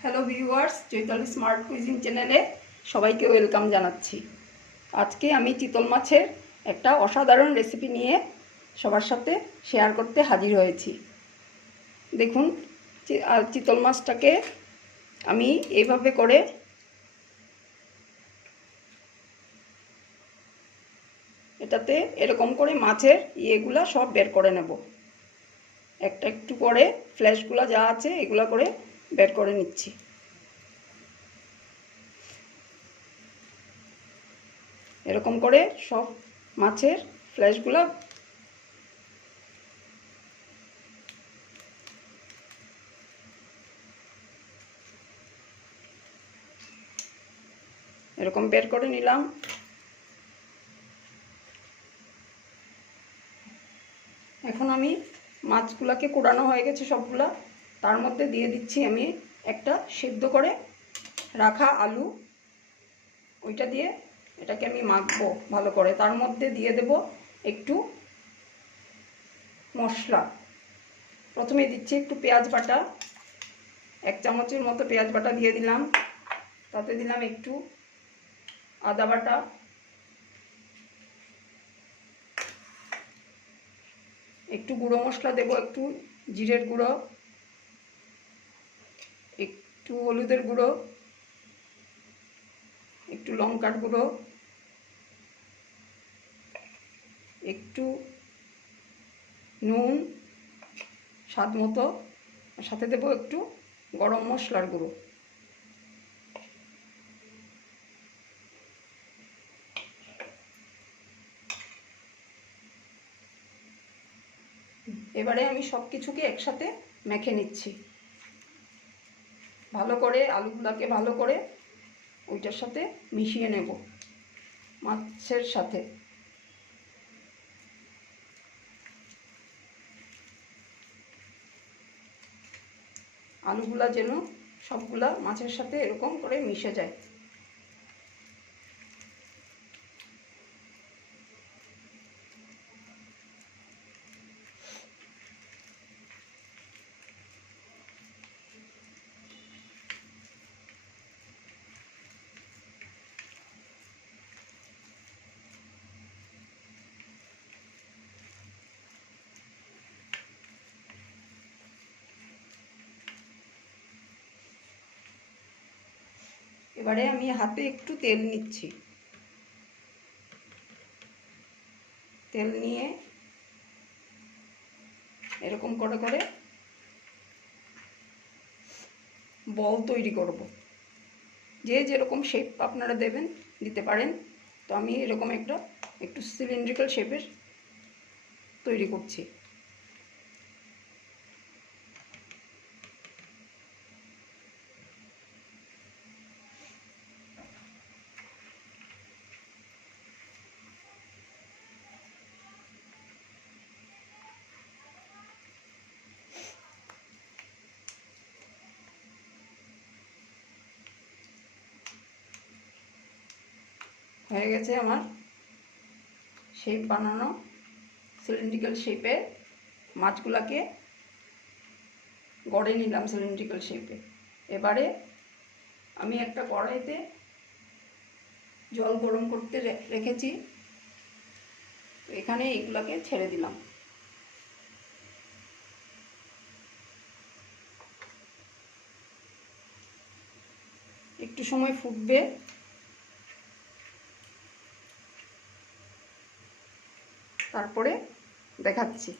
Hello viewers, Chaitali smart cuisine চ্যানেলে সবাইকে welcome জানাচ্ছি। আজকে আমি চিতল মাছের একটা অসাধারণ রেসিপি নিয়ে সবার সাথে শেয়ার করতে হাজির হয়েছি। দেখুন, চিতল মাছটাকে আমি এইভাবে করে এটাতে এরকম করে মাছের ইয়েগুলা সব বের করে নেব। একটা একটু করে ফ্ল্যাশগুলো যা আছে এগুলো করে বের করে নিচ্ছি। এরকম করে সব মাছের ফ্ল্যাশগুলো এরকম বের করে নিলাম। এখন আমি মাছগুলোকে কোড়ানো হয়ে গেছে সবগুলা, তার মধ্যে দিয়ে দিচ্ছি আমি একটা সেদ্ধ করে রাখা আলু। ওইটা দিয়ে এটাকে আমি মাখবো ভালো করে। তার মধ্যে দিয়ে দেব একটু মশলা। প্রথমে দিচ্ছি একটু পেঁয়াজ বাটা, 1 চামচের মতো পেঁয়াজ বাটা দিয়ে দিলাম। তাতে দিলাম একটু আদা বাটা, একটু গুঁড়ো মশলা দেব, একটু জিরের গুঁড়ো, একটু হলুদের গুঁড়ো, একটু লঙ্কার গুঁড়ো, একটু নুন স্বাদ মতো, সাথে দেব একটু গরম মশলার গুঁড়ো। এবারে আমি সব কিছুকে একসাথে মেখে নিচ্ছি ভালো করে। আলুগুলোকে ভালো করে ওইটার সাথে মিশিয়ে নেব মাছের সাথে। আলুগুলা যেন সবগুলা মাছের সাথে এরকম করে মিশে যায়। এবারে আমি হাতে একটু তেল নিচ্ছি। তেল নিয়ে এরকম করে করে বল তৈরি করব। যে যেরকম শেপ আপনারা দিতে পারেন। তো আমি এরকম একটু সিলিন্ড্রিক্যাল শেপের তৈরি করছি। হয়ে গেছে আমার শেপ বানানো। সিলিন্ড্রিক্যাল শেপে মাছগুলাকে গড়ে নিলাম সিলিন্ড্রিক্যাল শেপে। এবারে আমি একটা কড়াইতে জল গরম করতে রেখেছি, এখানে এগুলাকে ছেড়ে দিলাম। একটু সময় ফুটবে, তারপরে দেখাচ্ছি।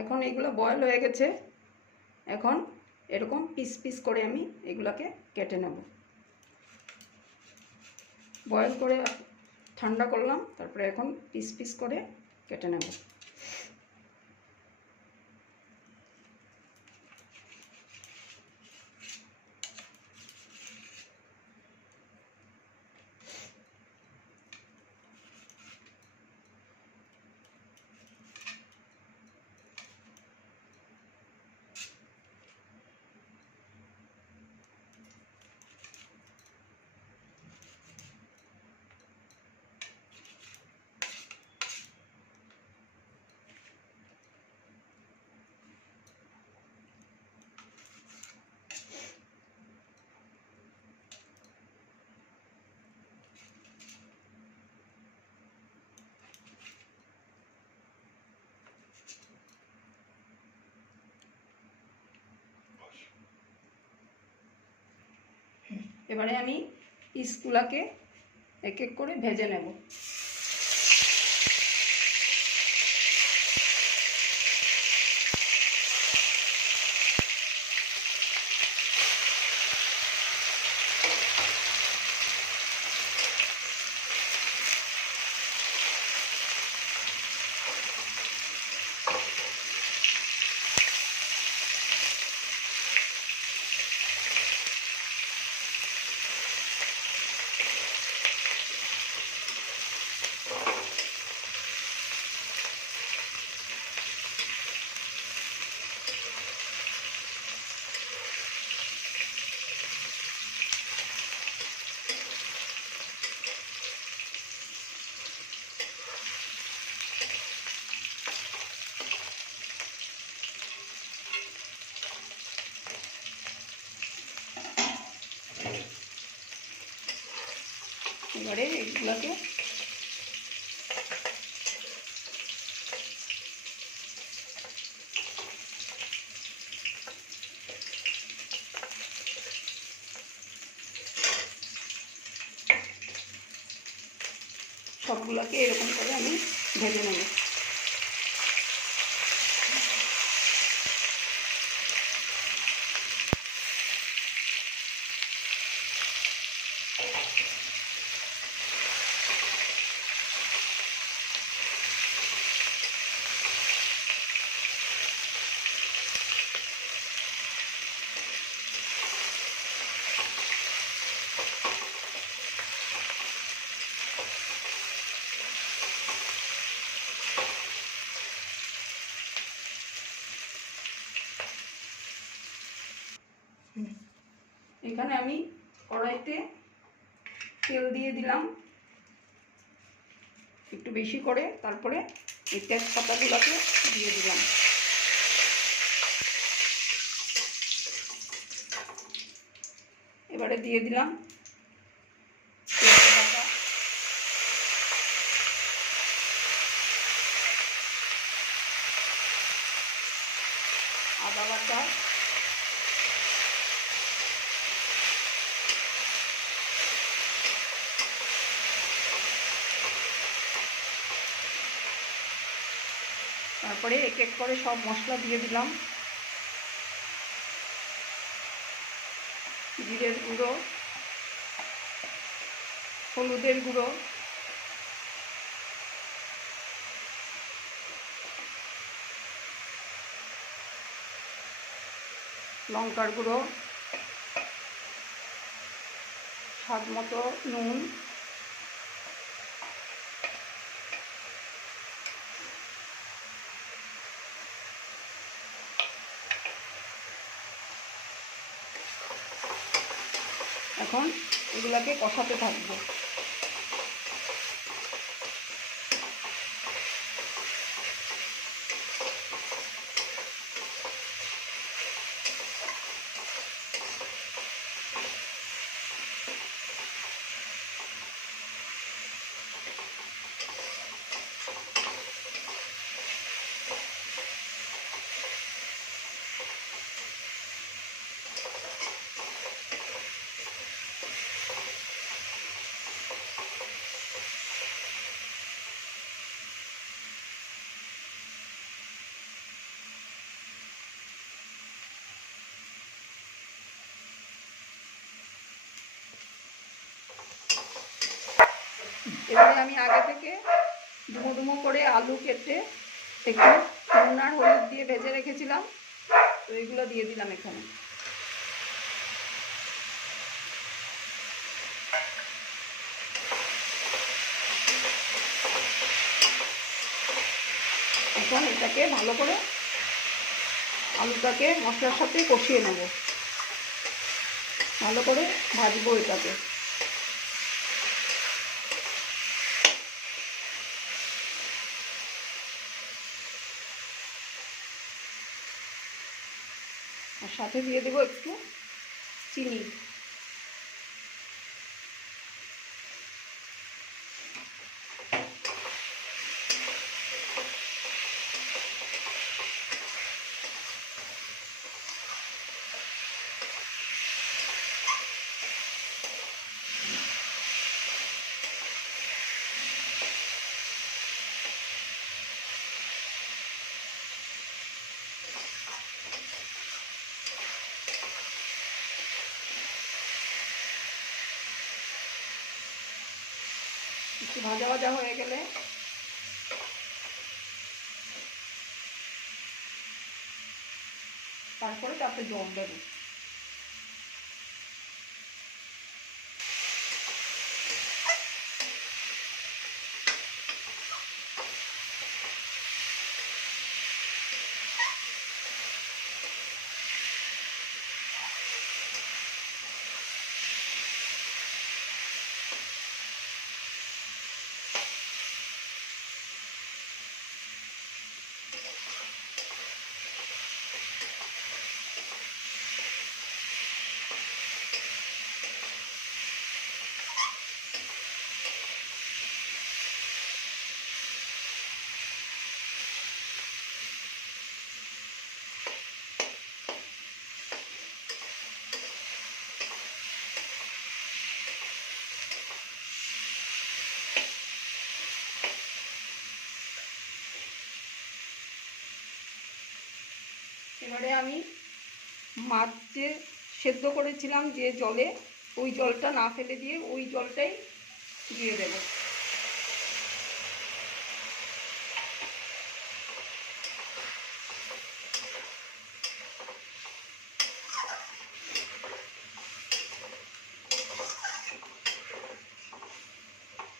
এখন এগুলো বয়েল হয়ে গেছে। এখন এরকম পিস পিস করে আমি এগুলাকে কেটে নেব। বয়েল করে ঠান্ডা করলাম, তারপরে এখন পিস পিস করে কেটে নেব। এবারে আমি পিসগুলোকে এক এক করে ভেজে নেব। এবারে এগুলোকে সবগুলোকে এরকম করে আমি ভেজে নেব। এখানে আমি কড়াইতে তেল দিয়ে দিলাম একটু বেশি করে, তারপরে এই তেজপাতাগুলোকে দিয়ে দিলাম। এবারে দিয়ে দিলাম তেজপাতা, আদা বাটা, তারপরে এক এক করে সব মশলা দিয়ে দিলাম। জিরের গুঁড়ো, হলুদের গুঁড়ো, লঙ্কার গুঁড়ো, স্বাদ মতো নুন, এখন এগুলাকে কষাতে থাকবো। এবারে আমি আগে থেকে ডুমো ডুমো করে আলু কেটে একটু নুন আর হলুদ দিয়ে ভেজে রেখেছিলাম, তো এগুলো দিয়ে দিলাম এখানে। এখন এটাকে ভালো করে আলুটাকে মশলার সাথে কষিয়ে নেব, ভালো করে ভাজবো এটাকে। আর সাথে দিয়ে দেবো একটু চিনি। ভাজা ভাজা হয়ে গেলে তারপরে তাতে জল দেবো। এবারে আমি মাছ যে সেদ্ধ করেছিলাম যে জলে, ওই জলটা না ফেলে দিয়ে ওই জলটাই দিয়ে দেব।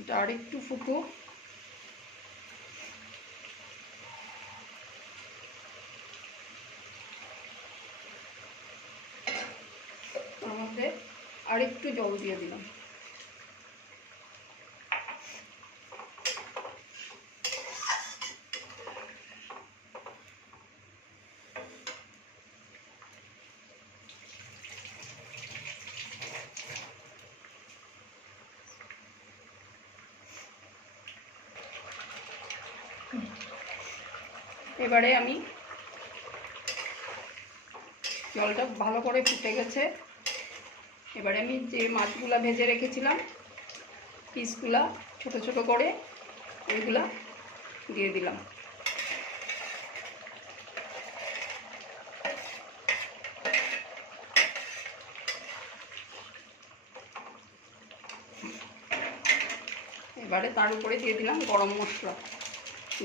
এটা আর একটু ফুটুক। তার মধ্যে আর একটু জল দিয়ে দিলাম। এবারে আমি জলটা ভালো করে ফুটে গেছে। এবারে আমি যে মাছগুলা ভেজে রেখেছিলাম পিসগুলা ছোট ছোট করে ওইগুলা দিয়ে দিলাম। এবারে তার উপরে দিয়ে দিলাম গরম মশলা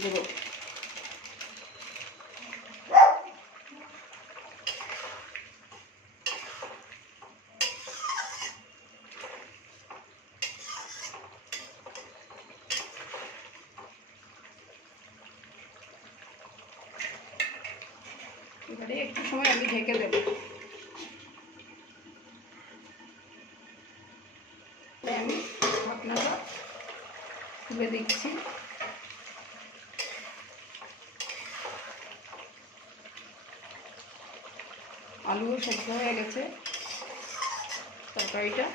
গুঁড়ো। এবারে একটু সময় আমি ঢেকে দেব। আমি ঢাকনাটা খুলে দিচ্ছি। আলুও সেদ্ধ হয়ে গেছে, তরকারিটা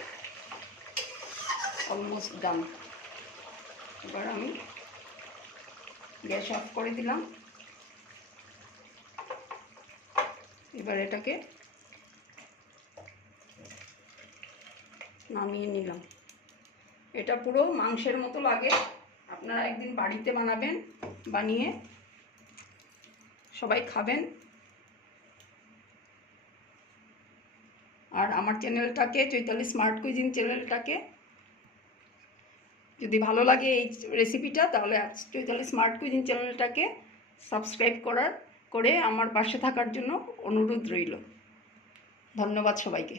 অলমোস্ট ডান। এবার আমি গ্যাস অফ করে দিলাম। এবার এটাকে নামিয়ে নিলাম। এটা পুরো মাংসের মতো লাগে। আপনারা একদিন বাড়িতে বানাবেন, বানিয়ে সবাই খাবেন। আর আমার চ্যানেলটাকে, চৈতালি স্মার্ট কুইজিন চ্যানেলটাকে যদি ভালো লাগে এই রেসিপিটা, তাহলে চৈতালি স্মার্ট কুইজিন চ্যানেলটাকে সাবস্ক্রাইব করে আমার পাশে থাকার জন্য অনুরোধ রইল। ধন্যবাদ সবাইকে।